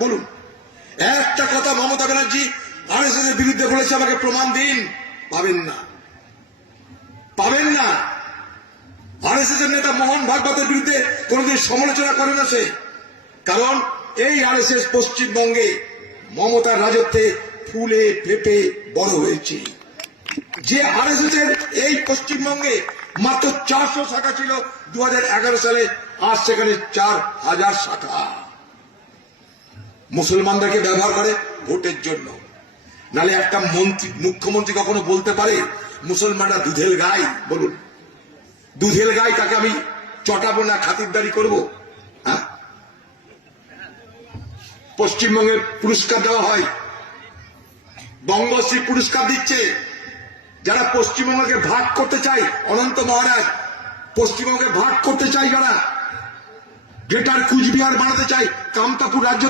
বলুন একটা কথা মমতা ব্যানার্জি আরএসএস এর বিরুদ্ধে বলেছে, আমাকে প্রমাণ দিন। পাবেন না, পাবেন না। আরএসএস এর নেতা মোহন ভাগবতের বিরুদ্ধে কোনদিন সমালোচনা করে না সে, কারণ এই আরএসএস পশ্চিমবঙ্গে মমতার রাজত্বে ফুলে ফেপে বড় হয়েছে। যে আরএসএস এর এই পশ্চিমবঙ্গে মাত্র 400 শাখা ছিল 2011 সালে, আজ সেখানে 4000 শাখা। মুসলমানদেরকে ব্যবহার করে ভোটের জন্য। নালে একটা মুখ্যমন্ত্রী কখনো বলতে পারে মুসলমানরা দুধেল গাই? বলুন, দুধেল গাই তাকে আমি চটাবো না, খাতিরদারি করবো? হ্যাঁ, পশ্চিমবঙ্গে পুরস্কার দেওয়া হয়, বঙ্গশ্রী পুরস্কার দিচ্ছে যারা পশ্চিমবঙ্গকে ভাগ করতে চায়। অনন্ত মহারাজ পশ্চিমবঙ্গে ভাগ করতে চাই, যারা গ্রেটার কুচবিহার বানাতে চাই, কামতাপুর রাজ্য